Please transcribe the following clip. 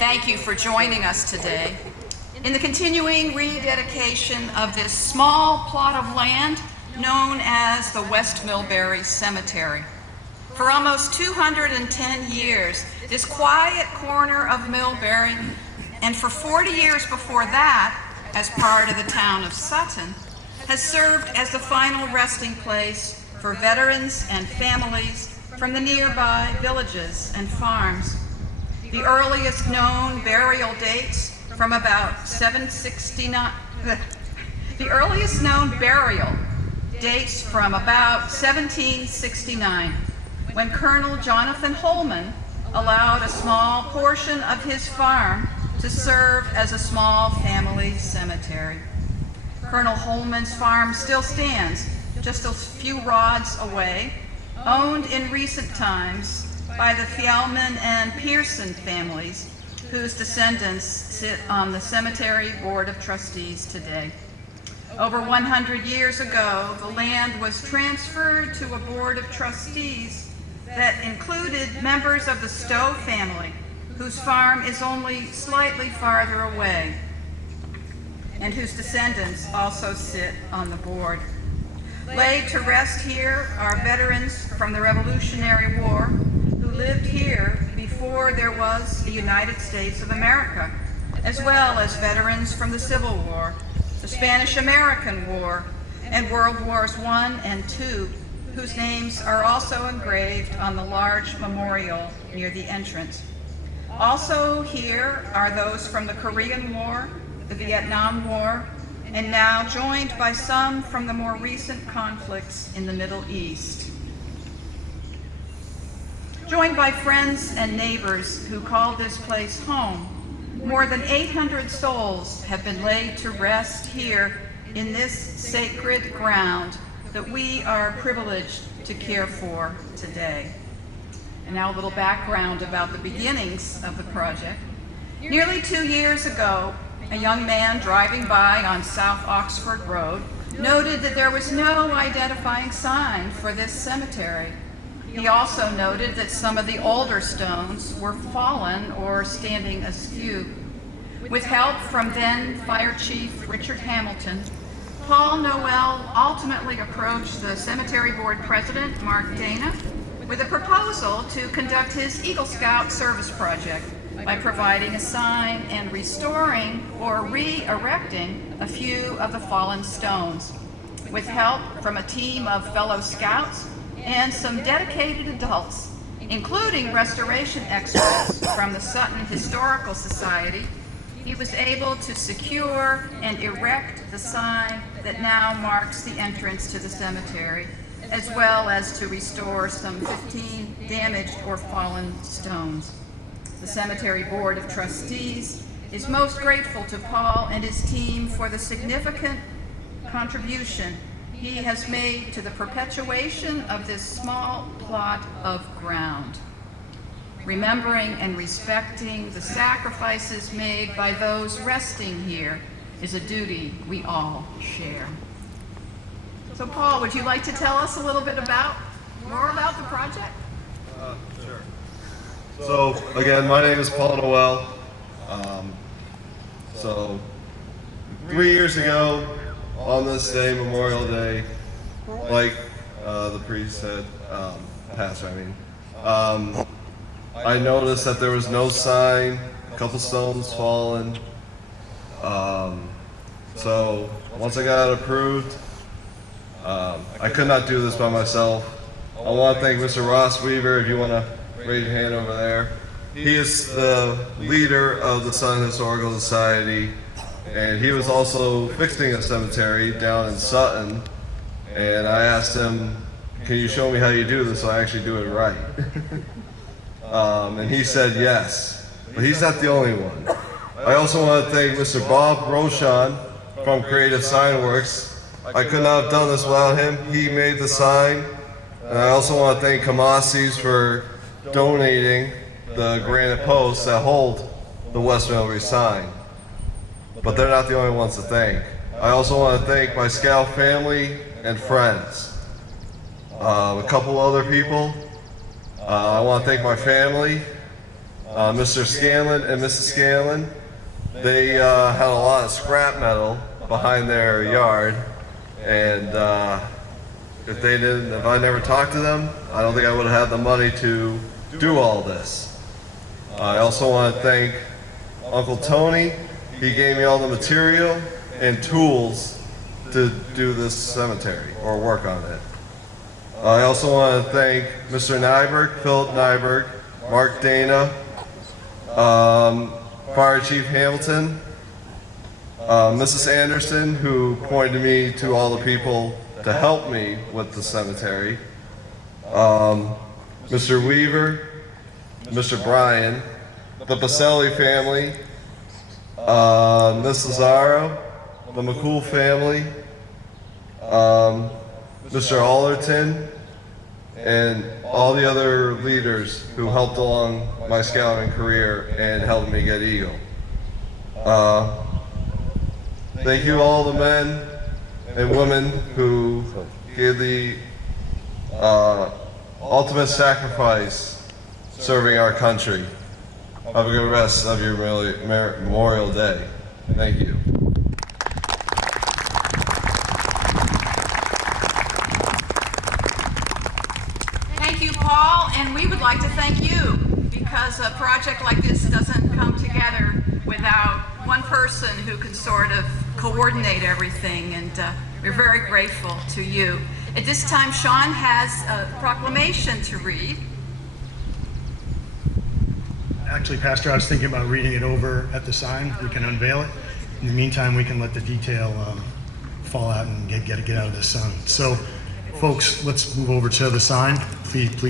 thank you for joining us today in the continuing rededication of this small plot of land known as the West Millbury Cemetery. For almost 210 years, this quiet corner of Millbury, and for 40 years before that, as part of the town of Sutton, has served as the final resting place for veterans and families from the nearby villages and farms. The earliest known burial dates from about 769, the earliest known burial dates from about 1769, when Colonel Jonathan Holman allowed a small portion of his farm to serve as a small family cemetery. Colonel Holman's farm still stands just a few rods away, owned in recent times by the Fjellman and Pearson families, whose descendants sit on the cemetery board of trustees today. Over 100 years ago, the land was transferred to a board of trustees that included members of the Stowe family, whose farm is only slightly farther away, and whose descendants also sit on the board. Laid to rest here are veterans from the Revolutionary War who lived here before there was the United States of America, as well as veterans from the Civil War, the Spanish-American War, and World Wars I and II, whose names are also engraved on the large memorial near the entrance. Also here are those from the Korean War, the Vietnam War, and now joined by some from the more recent conflicts in the Middle East. Joined by friends and neighbors who call this place home, more than 800 souls have been laid to rest here in this sacred ground that we are privileged to care for today. And now a little background about the beginnings of the project. Nearly 2 years ago, a young man driving by on South Oxford Road noted that there was no identifying sign for this cemetery. He also noted that some of the older stones were fallen or standing askew. With help from then Fire Chief Richard Hamilton, Paul Noel ultimately approached the cemetery board president, Mark Dana, with a proposal to conduct his Eagle Scout service project by providing a sign and restoring or re-erecting a few of the fallen stones. With help from a team of fellow scouts and some dedicated adults, including restoration experts from the Sutton Historical Society, he was able to secure and erect the sign that now marks the entrance to the cemetery, as well as to restore some 15 damaged or fallen stones. The Cemetery Board of Trustees is most grateful to Paul and his team for the significant contribution he has made to the perpetuation of this small plot of ground. Remembering and respecting the sacrifices made by those resting here is a duty we all share. So Paul, would you like to tell us a little bit more about the project? Sure. So again, my name is Paul Noel. So 3 years ago, on this day, Memorial Day, like the priest said, pastor, I noticed that there was no sign, a couple stones fallen. So once I got it approved, I could not do this by myself. I want to thank Mr. Ross Weaver, if you want to raise your hand over there. He is the leader of the Sutton Historical Society, and he was also fixing a cemetery down in Sutton, and I asked him, can you show me how you do this so I actually do it right? And he said yes, but he's not the only one. I also want to thank Mr. Bob Rochon from Creative Sign Works. I could not have done this without him. He made the sign. And I also want to thank Kamasi's for donating the granite posts that hold the West Millbury sign. But they're not the only ones to thank. I also want to thank my Scout family and friends. A couple other people. I want to thank my family. Mr. Scanlon and Mrs. Scanlon, they had a lot of scrap metal behind their yard, and if I never talked to them, I don't think I would have had the money to do all this. I also want to thank Uncle Tony. He gave me all the material and tools to do this cemetery or work on it. I also want to thank Mr. Nyberg, Philip Nyberg, Mark Dana, Fire Chief Hamilton, Mrs. Anderson, who pointed me to all the people to help me with the cemetery, Mr. Weaver, Mr. Bryan, the Baselli family, Miss Lazaro, the McCool family, Mr. Allerton, and all the other leaders who helped along my scouting career and helped me get Eagle. Thank you all the men and women who gave the ultimate sacrifice serving our country. Have a good rest of your Memorial Day. Thank you. Thank you, Paul, and we would like to thank you, because a project like this doesn't come together without one person who can sort of coordinate everything, and we're very grateful to you. At this time, Sean has a proclamation to read. Actually, Pastor, I was thinking about reading it over at the sign. We can unveil it. In the meantime, we can let the detail fall out and get out of the sun. So, folks, let's move over to the sign. Please.